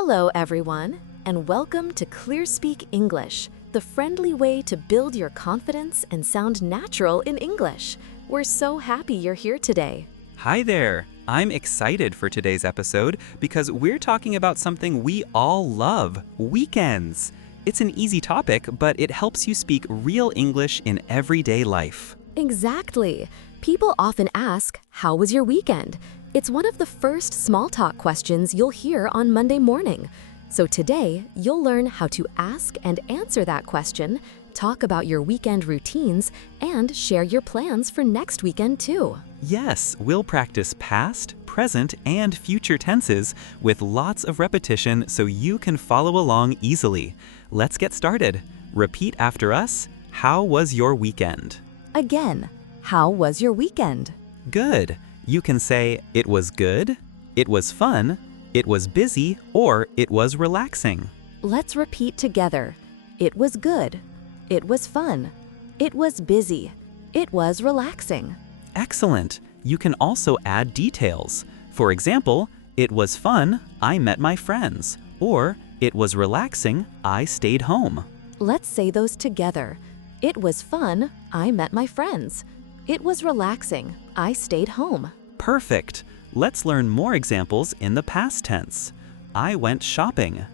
Hello, everyone, and welcome to Clear Speak English, the friendly way to build your confidence and sound natural in English. We're so happy you're here today. Hi there! I'm excited for today's episode because we're talking about something we all love, weekends. It's an easy topic, but it helps you speak real English in everyday life. Exactly. People often ask, "How was your weekend?" It's one of the first small talk questions you'll hear on Monday morning. So today, you'll learn how to ask and answer that question, talk about your weekend routines, and share your plans for next weekend too. Yes, we'll practice past, present, and future tenses with lots of repetition so you can follow along easily. Let's get started. Repeat after us. How was your weekend? Again, how was your weekend? Good. You can say, it was good, it was fun, it was busy, or it was relaxing. Let's repeat together. It was good. It was fun. It was busy. It was relaxing. Excellent. You can also add details. For example, it was fun, I met my friends. Or, it was relaxing, I stayed home. Let's say those together. It was fun, I met my friends. It was relaxing, I stayed home. Perfect. Let's learn more examples in the past tense. I went shopping.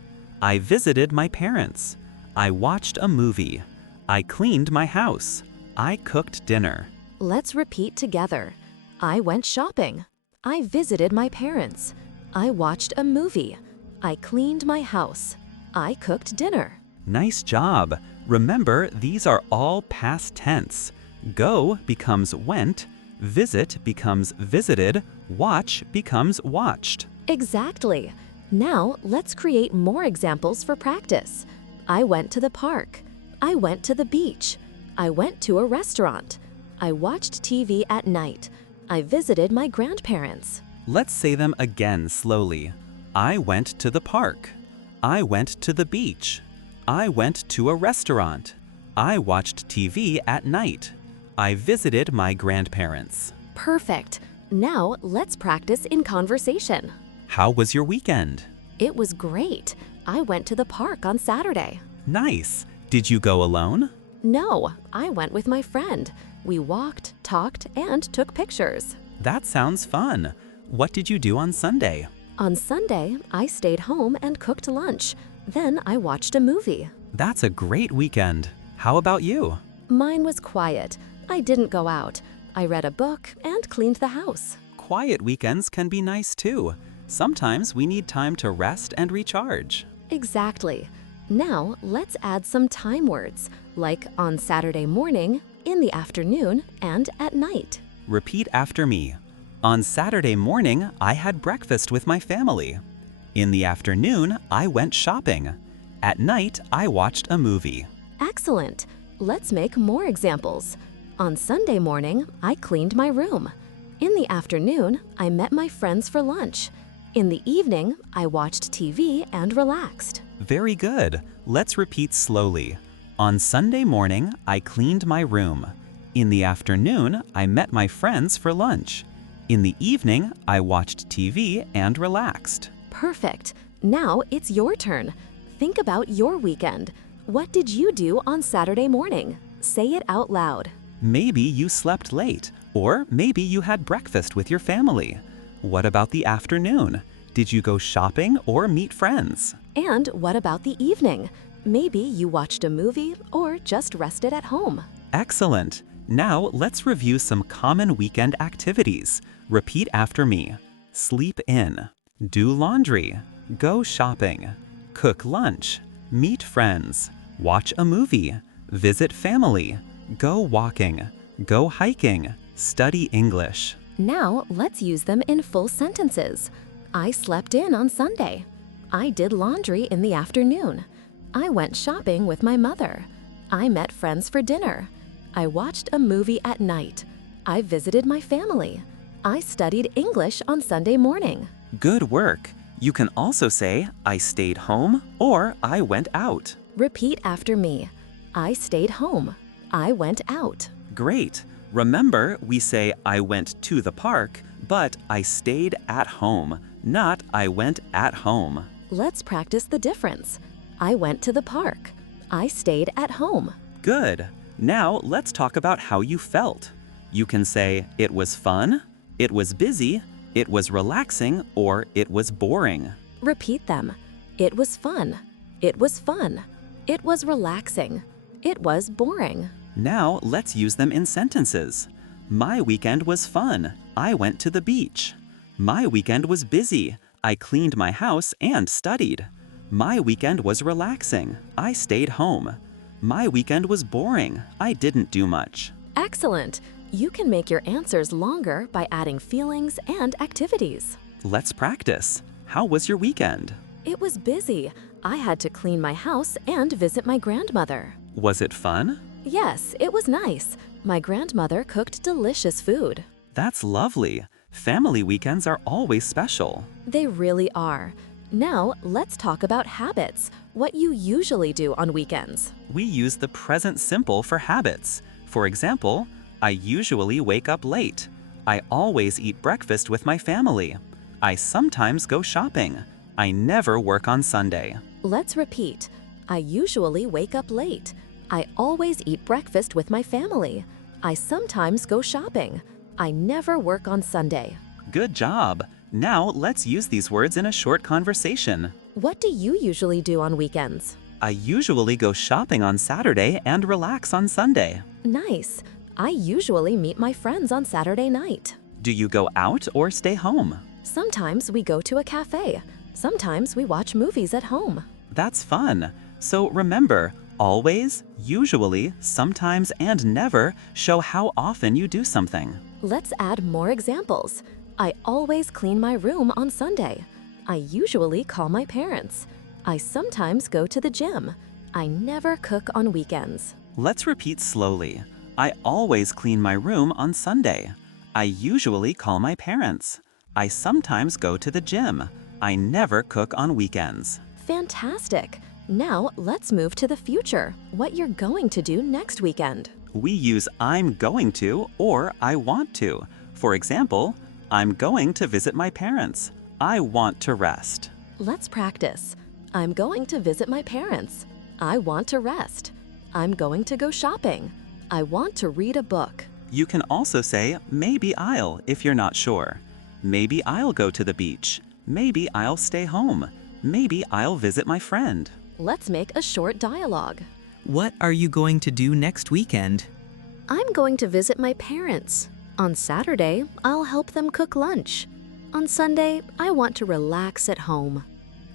I visited my parents. I watched a movie. I cleaned my house. I cooked dinner. Let's repeat together. I went shopping. I visited my parents. I watched a movie. I cleaned my house. I cooked dinner. Nice job. Remember, these are all past tense. Go becomes went, visit becomes visited, watch becomes watched. Exactly. Now, let's create more examples for practice. I went to the park. I went to the beach. I went to a restaurant. I watched TV at night. I visited my grandparents. Let's say them again slowly. I went to the park. I went to the beach. I went to a restaurant. I watched TV at night. I visited my grandparents. Perfect. Now, let's practice in conversation. How was your weekend? It was great. I went to the park on Saturday. Nice. Did you go alone? No, I went with my friend. We walked, talked, and took pictures. That sounds fun. What did you do on Sunday? On Sunday, I stayed home and cooked lunch. Then I watched a movie. That's a great weekend. How about you? Mine was quiet. I didn't go out. I read a book and cleaned the house. Quiet weekends can be nice too. Sometimes we need time to rest and recharge. Exactly. Now, let's add some time words, like on Saturday morning, in the afternoon, and at night. Repeat after me. On Saturday morning, I had breakfast with my family. In the afternoon, I went shopping. At night, I watched a movie. Excellent. Let's make more examples. On Sunday morning, I cleaned my room. In the afternoon, I met my friends for lunch. In the evening, I watched TV and relaxed. Very good. Let's repeat slowly. On Sunday morning, I cleaned my room. In the afternoon, I met my friends for lunch. In the evening, I watched TV and relaxed. Perfect. Now it's your turn. Think about your weekend. What did you do on Saturday morning? Say it out loud. Maybe you slept late, or maybe you had breakfast with your family. What about the afternoon? Did you go shopping or meet friends? And what about the evening? Maybe you watched a movie or just rested at home. Excellent. Now let's review some common weekend activities. Repeat after me. Sleep in. Do laundry. Go shopping. Cook lunch. Meet friends. Watch a movie. Visit family. Go walking. Go hiking. Study English. Now let's use them in full sentences. I slept in on Sunday. I did laundry in the afternoon. I went shopping with my mother. I met friends for dinner. I watched a movie at night. I visited my family. I studied English on Sunday morning. Good work. You can also say, I stayed home or I went out. Repeat after me. I stayed home. I went out. Great. Remember, we say I went to the park, but I stayed at home, not I went at home. Let's practice the difference. I went to the park. I stayed at home. Good. Now let's talk about how you felt. You can say, it was fun, it was busy, it was relaxing, or it was boring. Repeat them. It was fun. It was fun. It was relaxing. It was boring. Now let's use them in sentences. My weekend was fun. I went to the beach. My weekend was busy. I cleaned my house and studied. My weekend was relaxing. I stayed home. My weekend was boring. I didn't do much. Excellent. You can make your answers longer by adding feelings and activities. Let's practice. How was your weekend? It was busy. I had to clean my house and visit my grandmother. Was it fun? Yes, it was nice. My grandmother cooked delicious food. That's lovely. Family weekends are always special. They really are. Now, let's talk about habits, what you usually do on weekends. We use the present simple for habits. For example, I usually wake up late. I always eat breakfast with my family. I sometimes go shopping. I never work on Sunday. Let's repeat. I usually wake up late. I always eat breakfast with my family. I sometimes go shopping. I never work on Sunday. Good job. Now let's use these words in a short conversation. What do you usually do on weekends? I usually go shopping on Saturday and relax on Sunday. Nice. I usually meet my friends on Saturday night. Do you go out or stay home? Sometimes we go to a cafe. Sometimes we watch movies at home. That's fun. So remember, always, usually, sometimes, and never show how often you do something. Let's add more examples. I always clean my room on Sunday. I usually call my parents. I sometimes go to the gym. I never cook on weekends. Let's repeat slowly. I always clean my room on Sunday. I usually call my parents. I sometimes go to the gym. I never cook on weekends. Fantastic! Now let's move to the future, what you're going to do next weekend. We use I'm going to or I want to. For example, I'm going to visit my parents. I want to rest. Let's practice. I'm going to visit my parents. I want to rest. I'm going to go shopping. I want to read a book. You can also say maybe I'll if you're not sure. Maybe I'll go to the beach. Maybe I'll stay home. Maybe I'll visit my friend. Let's make a short dialogue. What are you going to do next weekend? I'm going to visit my parents. On Saturday, I'll help them cook lunch. On Sunday, I want to relax at home.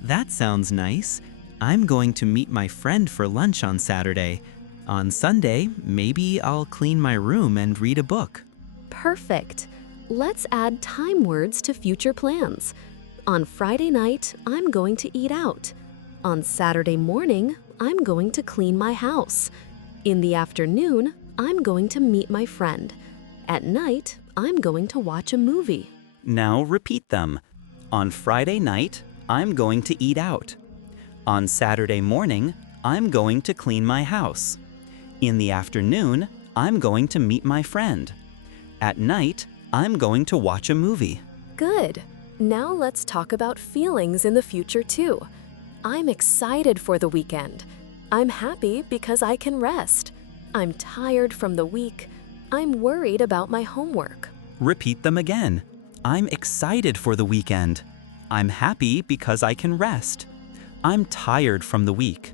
That sounds nice. I'm going to meet my friend for lunch on Saturday. On Sunday, maybe I'll clean my room and read a book. Perfect. Let's add time words to future plans. On Friday night, I'm going to eat out. On Saturday morning, I'm going to clean my house. In the afternoon, I'm going to meet my friend. At night, I'm going to watch a movie. Now repeat them. On Friday night, I'm going to eat out. On Saturday morning, I'm going to clean my house. In the afternoon, I'm going to meet my friend. At night, I'm going to watch a movie. Good. Now let's talk about feelings in the future too. I'm excited for the weekend. I'm happy because I can rest. I'm tired from the week. I'm worried about my homework. Repeat them again. I'm excited for the weekend. I'm happy because I can rest. I'm tired from the week.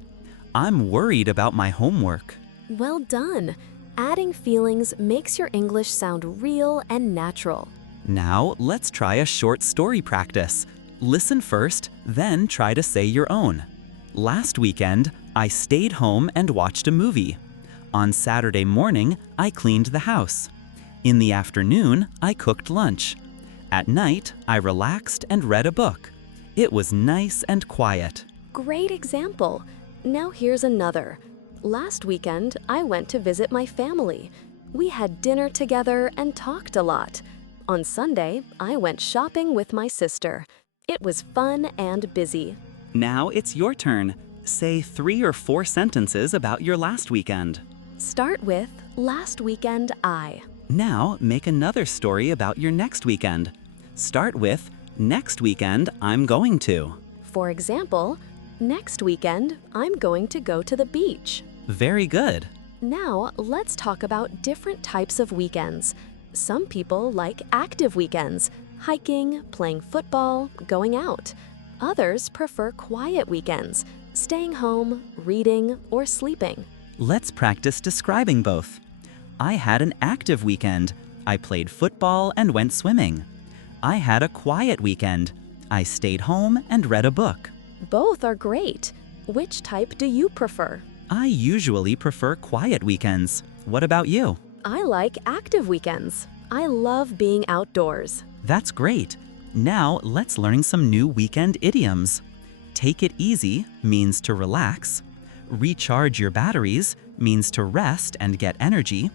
I'm worried about my homework. Well done. Adding feelings makes your English sound real and natural. Now let's try a short story practice. Listen first, then try to say your own. Last weekend, I stayed home and watched a movie. On Saturday morning, I cleaned the house. In the afternoon, I cooked lunch. At night, I relaxed and read a book. It was nice and quiet. Great example. Now here's another. Last weekend, I went to visit my family. We had dinner together and talked a lot. On Sunday, I went shopping with my sister. It was fun and busy. Now it's your turn. Say 3 or 4 sentences about your last weekend. Start with, last weekend I. Now make another story about your next weekend. Start with, next weekend I'm going to. For example, next weekend, I'm going to go to the beach. Very good. Now, let's talk about different types of weekends. Some people like active weekends, hiking, playing football, going out. Others prefer quiet weekends, staying home, reading, or sleeping. Let's practice describing both. I had an active weekend. I played football and went swimming. I had a quiet weekend. I stayed home and read a book. Both are great. Which type do you prefer? I usually prefer quiet weekends. What about you? I like active weekends. I love being outdoors. That's great. Now let's learn some new weekend idioms. Take it easy means to relax. Recharge your batteries means to rest and get energy.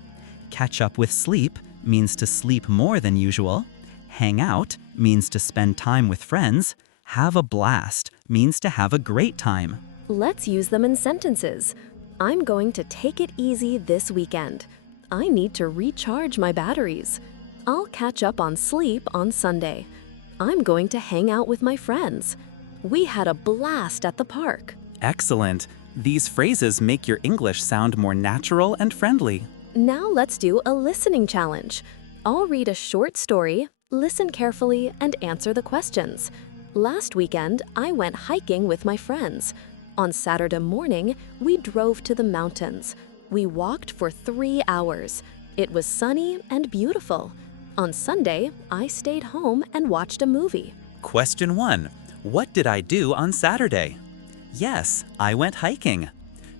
Catch up with sleep means to sleep more than usual. Hang out means to spend time with friends. Have a blast means to have a great time. Let's use them in sentences. I'm going to take it easy this weekend. I need to recharge my batteries. I'll catch up on sleep on Sunday. I'm going to hang out with my friends. We had a blast at the park. Excellent. These phrases make your English sound more natural and friendly. Now let's do a listening challenge. I'll read a short story, listen carefully, and answer the questions. Last weekend, I went hiking with my friends. On Saturday morning, we drove to the mountains. We walked for 3 hours. It was sunny and beautiful. On Sunday, I stayed home and watched a movie. Question 1. What did I do on Saturday? Yes, I went hiking.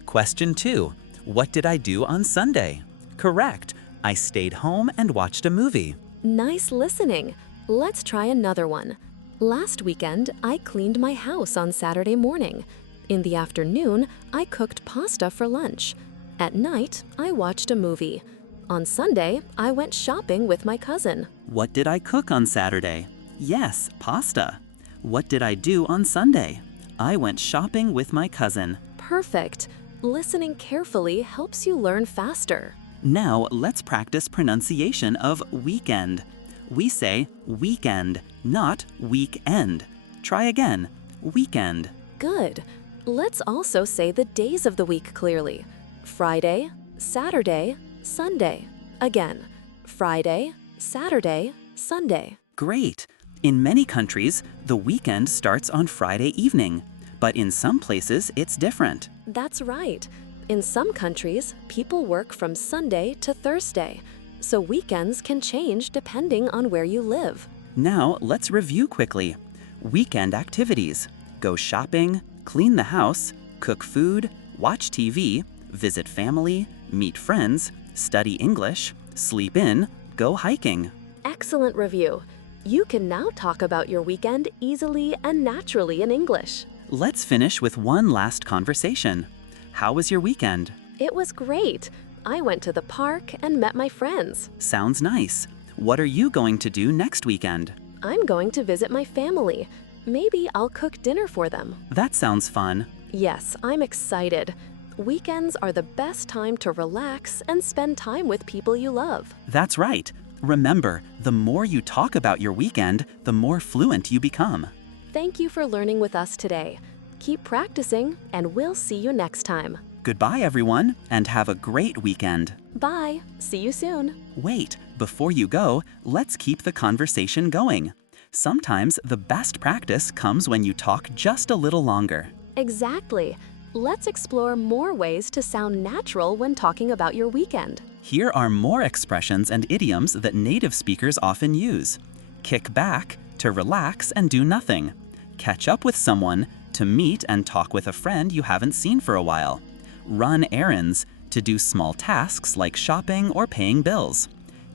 Question 2. What did I do on Sunday? Correct. I stayed home and watched a movie. Nice listening. Let's try another one. Last weekend, I cleaned my house on Saturday morning. In the afternoon, I cooked pasta for lunch. At night, I watched a movie. On Sunday, I went shopping with my cousin. What did I cook on Saturday? Yes, pasta. What did I do on Sunday? I went shopping with my cousin. Perfect. Listening carefully helps you learn faster. Now let's practice pronunciation of weekend. We say weekend, not weekend. Try again. Weekend. Good. Let's also say the days of the week clearly. Friday, Saturday, Sunday. Again, Friday, Saturday, Sunday. Great. In many countries, the weekend starts on Friday evening, but in some places it's different. That's right. In some countries, people work from Sunday to Thursday, so weekends can change depending on where you live. Now let's review quickly. Weekend activities. Go shopping, clean the house, cook food, watch TV, visit family, meet friends, study English, sleep in, go hiking. Excellent review. You can now talk about your weekend easily and naturally in English. Let's finish with one last conversation. How was your weekend? It was great. I went to the park and met my friends. Sounds nice. What are you going to do next weekend? I'm going to visit my family. Maybe I'll cook dinner for them. That sounds fun. Yes, I'm excited. Weekends are the best time to relax and spend time with people you love. That's right. Remember, the more you talk about your weekend, the more fluent you become. Thank you for learning with us today. Keep practicing, and we'll see you next time. Goodbye, everyone, and have a great weekend. Bye. See you soon. Wait, before you go, let's keep the conversation going. Sometimes the best practice comes when you talk just a little longer. Exactly. Let's explore more ways to sound natural when talking about your weekend. Here are more expressions and idioms that native speakers often use. Kick back, to relax and do nothing. Catch up with someone, to meet and talk with a friend you haven't seen for a while. Run errands, to do small tasks like shopping or paying bills.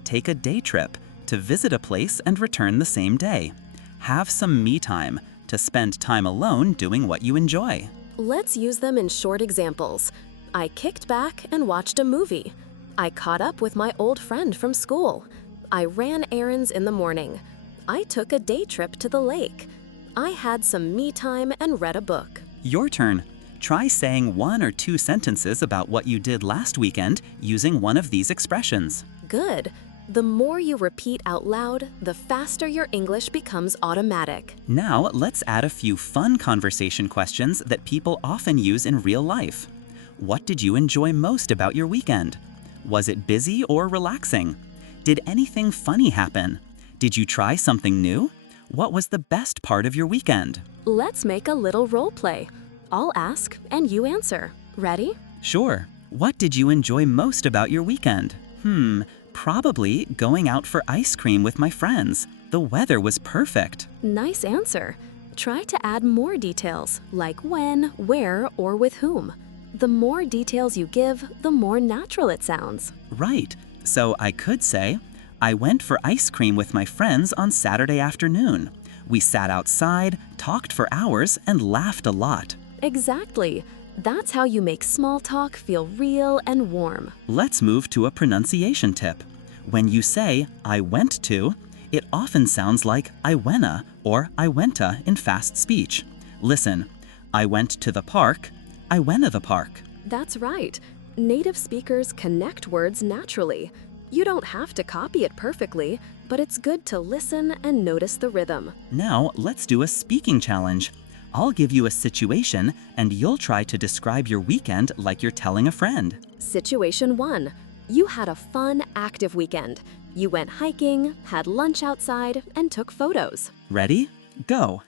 Take a day trip, to visit a place and return the same day. Have some me time, to spend time alone doing what you enjoy. Let's use them in short examples. I kicked back and watched a movie. I caught up with my old friend from school. I ran errands in the morning. I took a day trip to the lake. I had some me time and read a book. Your turn. Try saying 1 or 2 sentences about what you did last weekend using one of these expressions. Good. The more you repeat out loud, the faster your English becomes automatic. Now, let's add a few fun conversation questions that people often use in real life. What did you enjoy most about your weekend? Was it busy or relaxing? Did anything funny happen? Did you try something new? What was the best part of your weekend? Let's make a little role play. I'll ask and you answer. Ready? Sure. What did you enjoy most about your weekend? Probably going out for ice cream with my friends. The weather was perfect. Nice answer. Try to add more details, like when, where, or with whom. The more details you give, the more natural it sounds. Right. So I could say, I went for ice cream with my friends on Saturday afternoon. We sat outside, talked for hours, and laughed a lot. Exactly. That's how you make small talk feel real and warm. Let's move to a pronunciation tip. When you say, I went to, it often sounds like I wenna or I wenta in fast speech. Listen, I went to the park, I wenna the park. That's right. Native speakers connect words naturally. You don't have to copy it perfectly, but it's good to listen and notice the rhythm. Now, let's do a speaking challenge. I'll give you a situation and you'll try to describe your weekend like you're telling a friend. Situation 1. You had a fun, active weekend. You went hiking, had lunch outside, and took photos. Ready? Go.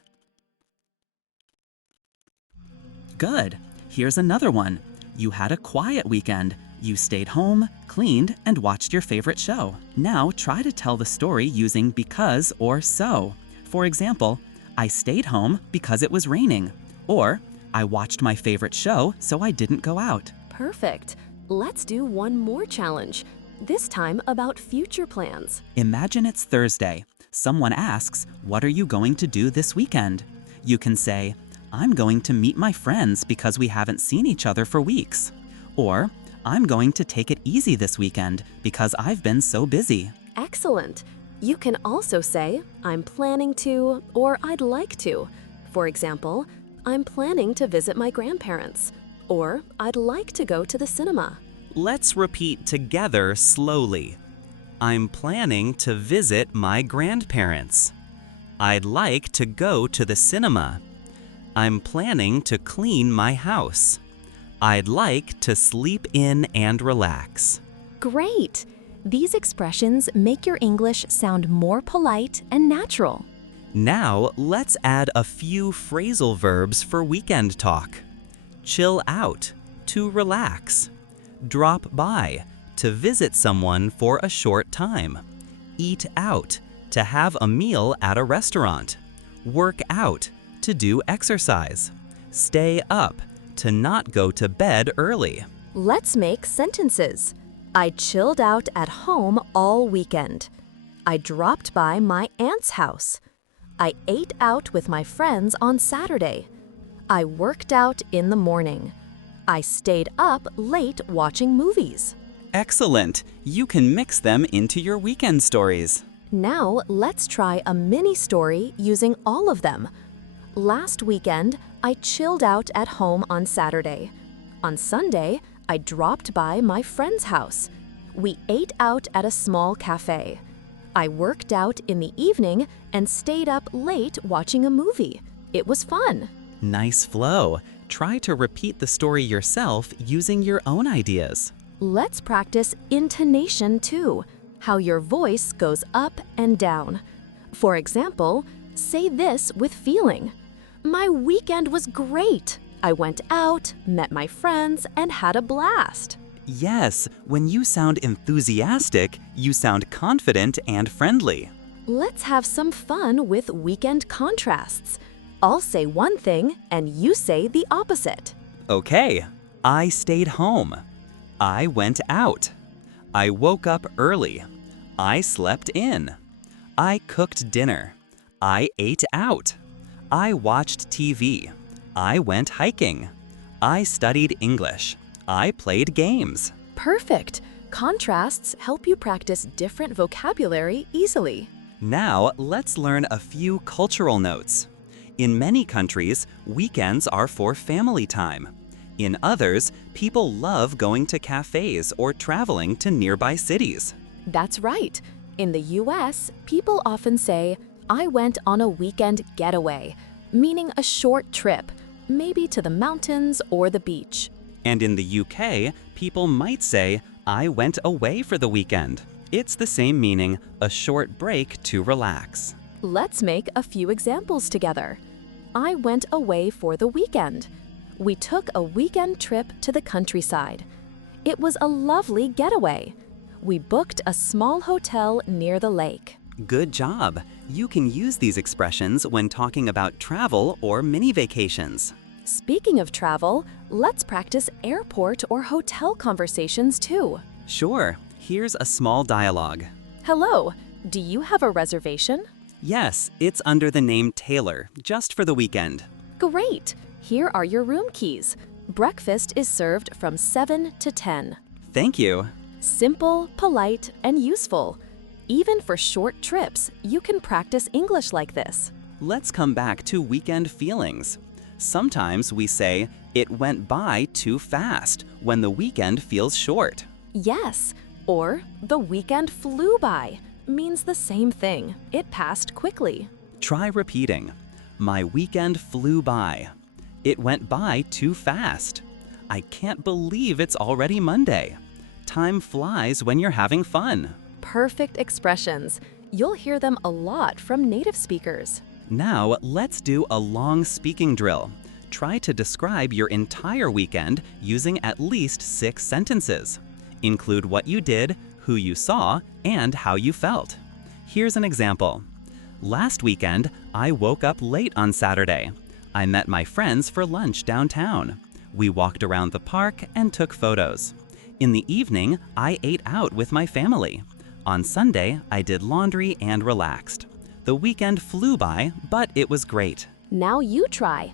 Good. Here's another one. You had a quiet weekend. You stayed home, cleaned, and watched your favorite show. Now try to tell the story using because or so. For example, I stayed home because it was raining. Or, I watched my favorite show so I didn't go out. Perfect. Let's do one more challenge, this time about future plans. Imagine it's Thursday. Someone asks, what are you going to do this weekend? You can say, I'm going to meet my friends because we haven't seen each other for weeks. Or, I'm going to take it easy this weekend because I've been so busy. Excellent. You can also say, I'm planning to, or I'd like to. For example, I'm planning to visit my grandparents, or I'd like to go to the cinema. Let's repeat together slowly. I'm planning to visit my grandparents. I'd like to go to the cinema. I'm planning to clean my house. I'd like to sleep in and relax. Great! These expressions make your English sound more polite and natural. Now, let's add a few phrasal verbs for weekend talk. Chill out, to relax. Drop by, to visit someone for a short time. Eat out, to have a meal at a restaurant. Work out, to do exercise. Stay up, to not go to bed early. Let's make sentences. I chilled out at home all weekend. I dropped by my aunt's house. I ate out with my friends on Saturday. I worked out in the morning. I stayed up late watching movies. Excellent! You can mix them into your weekend stories. Now let's try a mini story using all of them. Last weekend, I chilled out at home on Saturday. On Sunday, I dropped by my friend's house. We ate out at a small cafe. I worked out in the evening and stayed up late watching a movie. It was fun. Nice flow. Try to repeat the story yourself using your own ideas. Let's practice intonation too, how your voice goes up and down. For example, say this with feeling. My weekend was great. I went out, met my friends, and had a blast. Yes, when you sound enthusiastic, you sound confident and friendly. Let's have some fun with weekend contrasts. I'll say one thing and you say the opposite. Okay, I stayed home. I went out. I woke up early. I slept in. I cooked dinner. I ate out. I watched TV. I went hiking. I studied English. I played games. Perfect. Contrasts help you practice different vocabulary easily. Now, let's learn a few cultural notes. In many countries, weekends are for family time. In others, people love going to cafes or traveling to nearby cities. That's right. In the US, people often say, I went on a weekend getaway, meaning a short trip, maybe to the mountains or the beach. And in the UK, people might say, I went away for the weekend. It's the same meaning, a short break to relax. Let's make a few examples together. I went away for the weekend. We took a weekend trip to the countryside. It was a lovely getaway. We booked a small hotel near the lake. Good job! You can use these expressions when talking about travel or mini vacations. Speaking of travel, let's practice airport or hotel conversations too. Sure, here's a small dialogue. Hello, do you have a reservation? Yes, it's under the name Taylor, just for the weekend. Great! Here are your room keys. Breakfast is served from 7 to 10. Thank you. Simple, polite, and useful. Even for short trips, you can practice English like this. Let's come back to weekend feelings. Sometimes we say, it went by too fast when the weekend feels short. Yes, or the weekend flew by means the same thing. It passed quickly. Try repeating. My weekend flew by. It went by too fast. I can't believe it's already Monday. Time flies when you're having fun. Perfect expressions. You'll hear them a lot from native speakers. Now, let's do a long speaking drill. Try to describe your entire weekend using at least 6 sentences. Include what you did, who you saw, and how you felt. Here's an example. Last weekend, I woke up late on Saturday. I met my friends for lunch downtown. We walked around the park and took photos. In the evening, I ate out with my family. On Sunday, I did laundry and relaxed. The weekend flew by, but it was great. Now you try.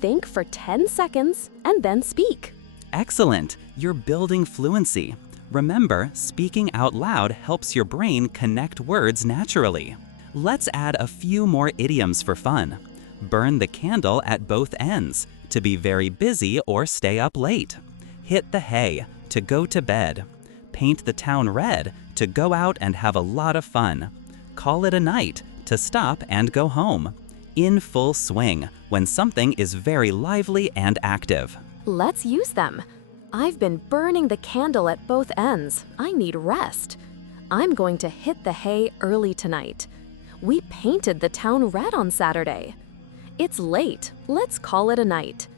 Think for 10 seconds and then speak. Excellent! You're building fluency. Remember, speaking out loud helps your brain connect words naturally. Let's add a few more idioms for fun. Burn the candle at both ends, to be very busy or stay up late. Hit the hay, to go to bed. Paint the town red, to go out and have a lot of fun. Call it a night, to stop and go home. In full swing, when something is very lively and active. Let's use them. I've been burning the candle at both ends. I need rest. I'm going to hit the hay early tonight. We painted the town red on Saturday. It's late. Let's call it a night.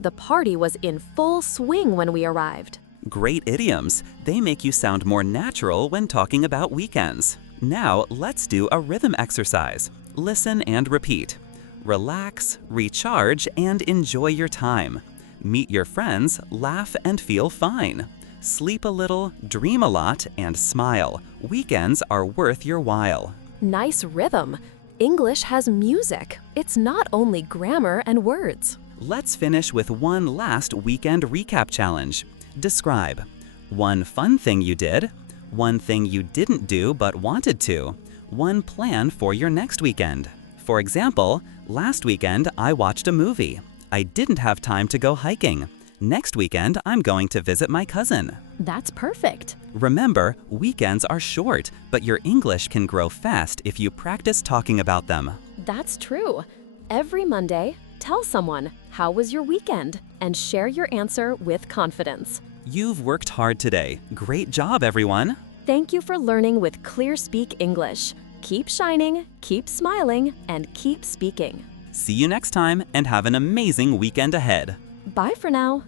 The party was in full swing when we arrived. Great idioms. They make you sound more natural when talking about weekends. Now, let's do a rhythm exercise. Listen and repeat. Relax, recharge, and enjoy your time. Meet your friends, laugh, and feel fine. Sleep a little, dream a lot, and smile. Weekends are worth your while. Nice rhythm. English has music. It's not only grammar and words. Let's finish with one last weekend recap challenge. Describe one fun thing you did, one thing you didn't do but wanted to, one plan for your next weekend. For example, last weekend I watched a movie. I didn't have time to go hiking. Next weekend, I'm going to visit my cousin. That's perfect. Remember, weekends are short, but your English can grow fast if you practice talking about them. That's true. Every Monday, tell someone, how was your weekend? And share your answer with confidence. You've worked hard today. Great job, everyone. Thank you for learning with Clear Speak English. Keep shining, keep smiling, and keep speaking. See you next time and have an amazing weekend ahead. Bye for now.